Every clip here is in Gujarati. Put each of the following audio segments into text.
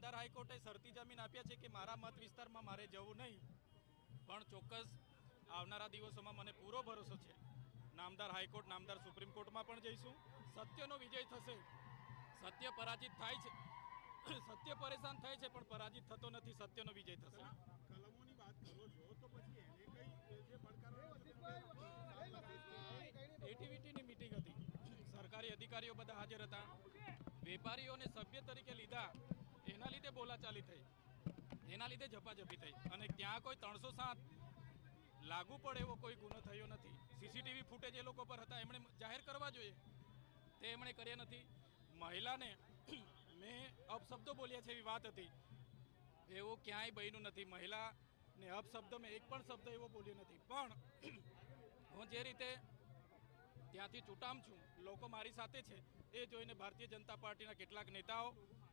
નામદાર હાઈકોર્ટે શરતી જમીન આપ્યા છે કે મારા મત વિસ્તારમાં મારે જવું નહીં. પણ ચોક્કસ આવનારા દિવસોમાં મને પૂરો ભરોસો છે. નામદાર હાઈકોર્ટ નામદાર સુપ્રીમ કોર્ટમાં પણ જઈશું. સત્યનો વિજય થશે. સત્ય પરાજિત થાય છે. સત્ય પરેશાન થાય છે પણ પરાજિત થતો નથી સત્યનો વિજય થશે. કલમોની વાત કરો છો તો પછી એને કઈ જે પડકારો એટીવીટીની મિટિંગ હતી. સરકારી અધિકારીઓ બધા હાજર હતા. વેપારીઓને સભ્ય તરીકે લીધા. એના લીધે બોલાચાલી થઈ એના લીધે ઝપાઝપી થઈ અને ત્યાં કોઈ ત્રણસો સાત લાગુ પડે એવો કોઈ ગુનો થયો નથી. સીસીટીવી ફૂટેજ એ લોકો પર હતા, એમણે જાહેર કરવા જોઈએ. તે એમણે કર્યા નથી. મહિલાને મેં અપશબ્દો બોલ્યા છે એવી વાત હતી. એવું ક્યાંય બન્યું નથી. મહિલાને અપશબ્દ મેં એક પણ શબ્દ એવો બોલ્યો નથી. પણ હું જે રીતે ત્યાંથી ચૂંટામ છું, લોકો મારી સાથે છે, એ જોઈને ભારતીય જનતા પાર્ટીના કેટલાક નેતાઓ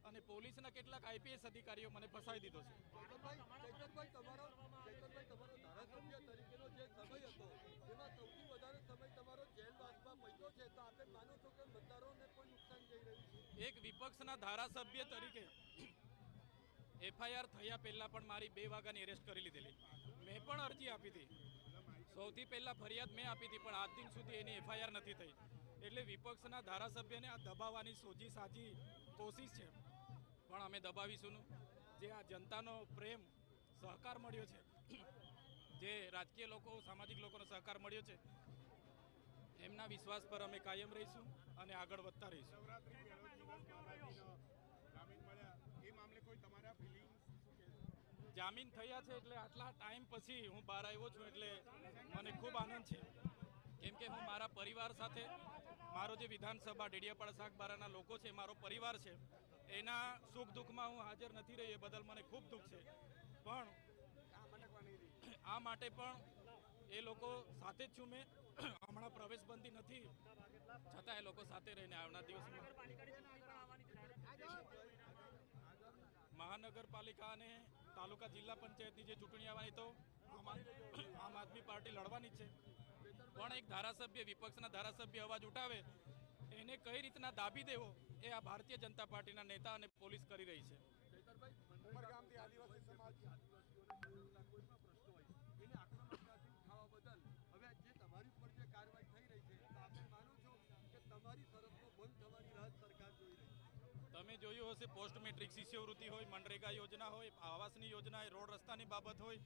અને પોલીસના કેટલાક આઈપીએસ અધિકારીઓ મને ફસાઈ દીધો છે. ચૈતનભાઈ ચૈતનભાઈ તમારો ચૈતનભાઈ તમારો ધારાસભ્ય તરીકેનો જે સમય હતો એમાં સૌથી વધારે સમય તમારો જેલવાસમાં પહોંચ્યો છે. તો આપણે માનો છો કે મતદારોને પણ નુકસાન જઈ રહ્યું છે? એક વિપક્ષના ધારાસભ્ય તરીકે એફઆઈઆર થયા પહેલા પણ મારી બે વાગ્યાની એરેસ્ટ કરી લીધેલી. મેં પણ અરજી આપી હતી. સૌથી પહેલા ફરિયાદ મેં આપી હતી પણ આજ દિન સુધી એની એફઆઈઆર નથી થઈ. એટલે વિપક્ષના ધારાસભ્યને આ દબાવવાની સોજી સાજી કોશિશ છે. પણ અમે દબાવીશું. જે આ જનતાનો પ્રેમ, સહકાર મળ્યો છે. જે રાજકીય લોકો, સામાજિક લોકોનો સહકાર મળ્યો છે. એમના વિશ્વાસ પર અમે કાયમ રહીશું અને આગળ વધતા રહીશું. જામીન થયા છે એટલે આટલા ટાઈમ પછી હું બહાર આવ્યો છું એટલે મને ખૂબ આનંદ છે. કેમ કે હું મારા પરિવાર સાથે, મારો જે વિધાનસભા ડેડિયાપાડા શાકબારાના લોકો છે, મારો પરિવાર છે એના સુખ દુઃખમાં હું હાજર નથી રહી, એ બદલ મને ખૂબ દુઃખ છે. પણ આ માટે પણ એ લોકો સાથે જ છું મેં. હમણાં પ્રવેશબંધી નથી. છતાં એ લોકો સાથે રહીને આવનાર દિવસમાં મહાનગરપાલિકા અને તાલુકા જિલ્લા પંચાયતની જે ચૂંટણી આવવાની તો આમ આદમી પાર્ટી લડવાની છે. પણ એક ધારાસભ્ય વિપક્ષના ધારાસભ્ય અવાજ ઉઠાવે, એને કઈ રીતના દાબી દેવો? એ આ ભારતીય જનતા પાર્ટીના નેતા અને પોલીસ કરી રહી છે. તમે જોયું હશે પોસ્ટ મેટ્રિક શિષ્યવૃત્તિ હોય મનરેગા યોજના હોય આવાસની યોજના હોય રોડ રસ્તાની બાબત હોય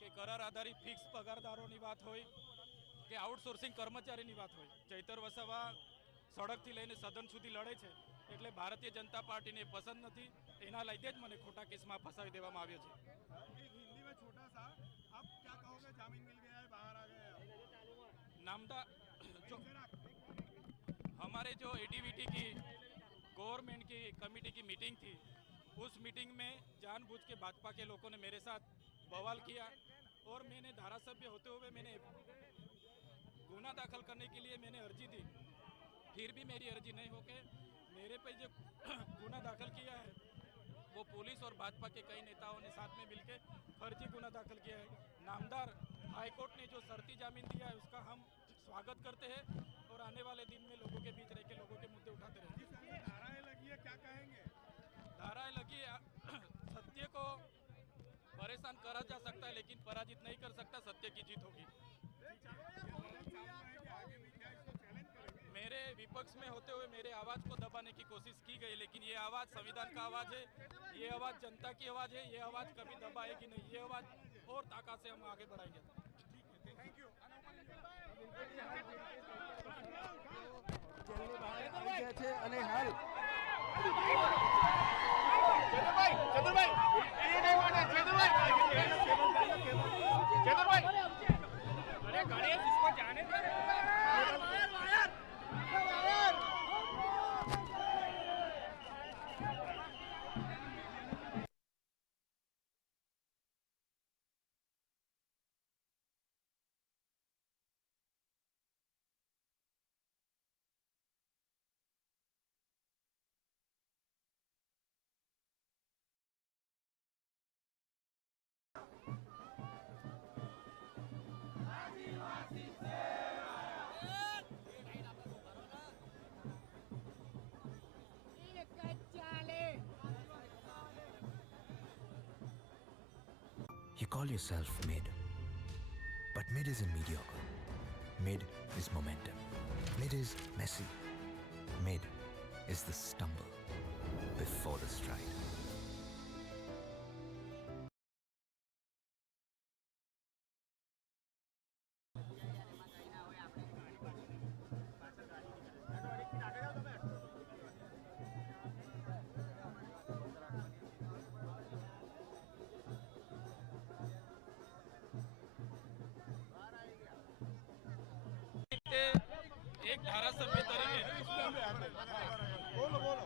કે કરાર આધારિત ફિક્સ પગારદારોની વાત હોય કે આઉટસોર્સિંગ કર્મચારીની વાત હોય ચૈતર વસાવા સડકથી લઈને સદન સુધી લડે છે એટલે ભારતીય જનતા પાર્ટીને એ પસંદ નથી એના લીધે જ મને ખોટા કેસમાં ફસાવી દેવામાં આવ્યો છે एक हिंदी में छोटा सा आप क्या कहोगे जामीन मिल गया है बाहर आ गए आप। नामदा जो जरा हमारे जो एडीवीटी की गवर्नमेंट की कमेटी की मीटिंग थी उस मीटिंग में जानबूझ के भाजपा के लोगों ने मेरे साथ बवाल किया और मैंने धारासभ्य होते हुए मैंने गुना दाखिल करने के लिए मैंने अर्जी दी फिर भी मेरी अर्जी नहीं होके मेरे पे जो गुना दाखिल किया है वो पुलिस और भाजपा के कई नेताओं ने साथ में मिलकर फर्जी गुना दाखिल किया है। नामदार हाईकोर्ट ने जो शर्ती जामीन दिया है उसका हम स्वागत करते हैं और आने वाले दिन में लोगों के बीच रह के लोगों के मुद्दे उठाते रहेंगे अंदर धाराएँ लगी है क्या कहेंगे? धाराएँ लगी है, सत्य को परेशान करा जा सकता है लेकिन पराजित नहीं कर सकता सत्य की जीत होगी आगे भी क्या इसको चैलेंज करेंगे मेरे विपक्ष में होते हुए मेरे आवाज को दबाने की कोशिश की गई लेकिन ये आवाज संविधान का आवाज है ये आवाज जनता की आवाज है ये आवाज कभी दबाएगी नहीं ये आवाज और ताकत से हम आगे बढ़ाएंगे थैंक यू જેલની બહાર આવી ગયા છે અને હાલ call yourself mid. But mid isn't mediocre. Mid is momentum. Mid is messy. Mid is the stumble before the stride. ધારાસભ્ય તરીકે. બોલો બોલો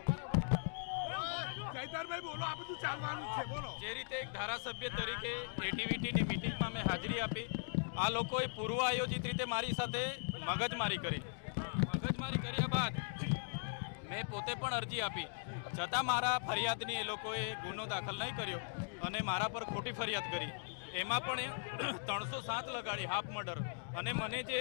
બોલો આ બધું ચાલવાનું છે બોલો. જે રીતે એક ધારાસભ્ય તરીકે એટીવીટીની મિટિંગમાં મેં હાજરી આપી આ લોકોએ પૂર્વ આયોજિત રીતે મારી સાથે મગજમારી કરી. મગજમારી કર્યા બાદ મેં પોતે પણ અરજી આપી. છતાં મારા ફરિયાદની એ લોકોએ ગુનો દાખલ નહીં કર્યો અને મારા પર ખોટી ફરિયાદ કરી. એમાં પણ ત્રણસો સાત લગાડી હાફ મર્ડર. અને મને જે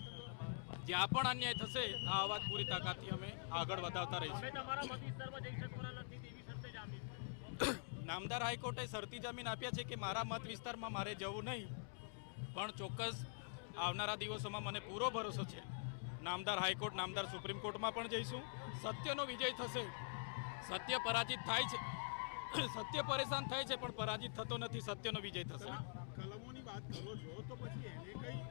જ્યાં પણ અન્યાય થશે આ અવાજ પૂરી તાકાતથી અમે આગળ વધાવતા રહીશું. નામદાર હાઈકોર્ટે શરતી જમીન આપ્યા છે કે મારા મત વિસ્તારમાં મારે જવું નહીં પણ ચોક્કસ આવનારા દિવસોમાં મને પૂરો ભરોસો છે. નામદાર હાઈકોર્ટ નામદાર સુપ્રીમ કોર્ટમાં પણ જઈશું. સત્યનો વિજય થશે. સત્ય પરાજિત થાય છે. સત્ય પરેશાન થાય છે પણ પરાજિત થતો નથી સત્યનો વિજય થશે. કલમોની વાત કરો છો તો પછી એને કઈ જે પડકારો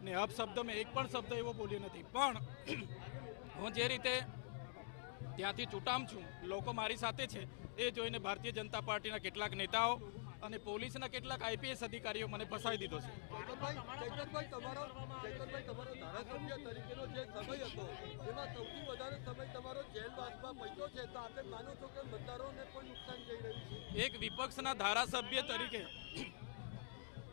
મહિલાને અપશબ્દ મેં એક પણ શબ્દ એવો બોલ્યો નથી. પણ હું જે રીતે ત્યાંથી ચૂંટામ છું, લોકો મારી સાથે છે, એ જોઈને ભારતીય જનતા પાર્ટીના કેટલાક નેતાઓ અને પોલીસના કેટલાક આઈપીએસ અધિકારીઓ મને ફસાવી દીધો છે. એક વિપક્ષના ધારાસભ્ય તરીકે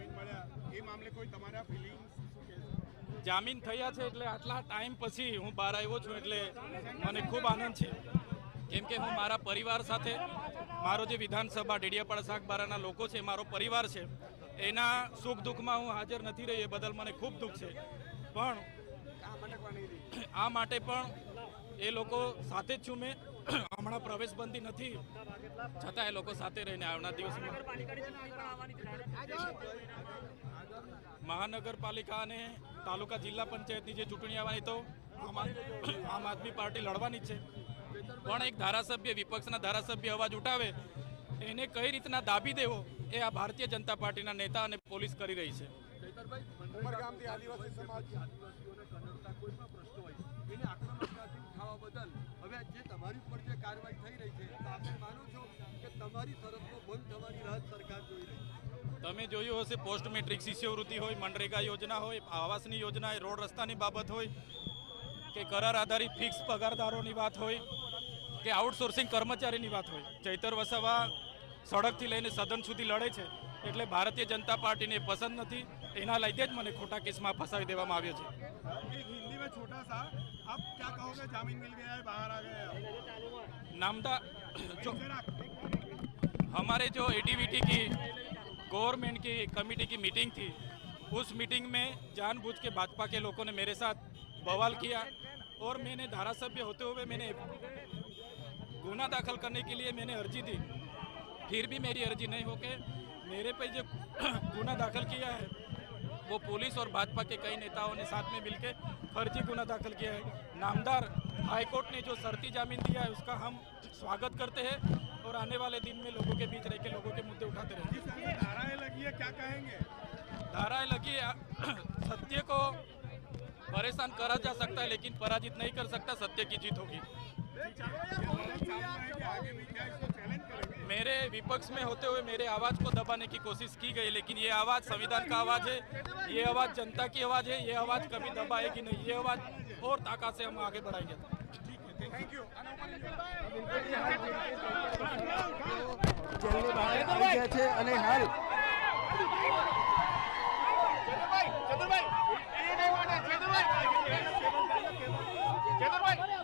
જામીન મળ્યા એ મામલે કોઈ તમારા ફિલિંગ્સ શું કહેશો જામીન થયા છે એટલે આટલા ટાઈમ પછી હું બહાર આવ્યો છું એટલે મને ખૂબ આનંદ છે. કેમ કે હું મારા પરિવાર સાથે મારો જે વિધાનસભા ડેડિયાપાડા શાકબારાના લોકો છે મારો પરિવાર છે એના સુખ દુઃખમાં હું હાજર નથી રહી એ બદલ મને ખૂબ દુઃખ છે. પણ આ માટે પણ એ લોકો સાથે જ છું મેં. હમણાં પ્રવેશબંધી નથી. છતાં એ લોકો સાથે રહીને આવનાર દિવસમાં મહાનગરપાલિકા અને તાલુકા જિલ્લા પંચાયતની જે ચૂંટણી આવવાની તો આમ આદમી પાર્ટી લડવાની જ છે. પણ એક ધારાસભ્ય વિપક્ષના ધારાસભ્ય અવાજ ઉઠાવે એને કઈ રીતના દાબી દેવો એ આ ભારતીય જનતા પાર્ટીના નેતા અને પોલીસ કરી રહી છે. તમારી તમે જોયું હશે પોસ્ટ મેટ્રિક શિષ્યવૃત્તિ હોય મનરેગા યોજના હોય આવાસની યોજના હોય રોડ રસ્તાની બાબત હોય કે કરાર આધારિત ફિક્સ પગારદારોની વાત હોય કે આઉટસોર્સિંગ કર્મચારીની વાત હોય ચૈતર વસાવા સડકથી લઈને સદન સુધી લડે છે એટલે ભારતીય જનતા પાર્ટીને એ પસંદ નથી એના લીધે જ મને ખોટા કેસમાં ફસાવી દેવામાં આવ્યો છે एक हिंदी में छोटा सा आप क्या कहोगे जामीन मिल गया है बाहर आ गए आप नामदा जो जरा हमारे जो एटीवीटी की गवर्नमेंट की कमेटी की मीटिंग थी। उस मीटिंग में जानबूझ के भाजपा के लोगों ने मेरे साथ बवाल किया और मैंने धारा सभ्य होते हुए मैंने गुना दाखिल करने के लिए मैंने अर्जी दी। फिर भी मेरी अर्जी नहीं होके मेरे पे जो गुना दाखिल किया है, वो पुलिस और भाजपा के कई नेताओं ने साथ में मिलकर फर्जी गुना दाखिल किया है। नामदार हाईकोर्ट ने जो शर्ती जामीन दिया है उसका हम स्वागत करते हैं और आने वाले दिन में लोगों के बीच रह के लोगों के मुद्दे उठाते रहेंगे धाराएँ लगी है क्या कहेंगे? धाराएँ लगी है, सत्य को परेशान करा जा सकता है लेकिन पराजित नहीं कर सकता सत्य की जीत होगी। मेरे विपक्ष में होते हुए मेरे आवाज़ को दबाने की कोशिश की गई लेकिन ये आवाज़ संविधान का आवाज़ है ये आवाज़ जनता की आवाज़ है ये आवाज़ कभी दबाएगी नहीं ये आवाज़ और ताकत से हम आगे बढ़ाएँगे। જેલની બહાર આવી ગયા છે અને હાલ ચતુરભાઈ ચતુરભાઈ ચતુરભાઈ ચતુરભાઈ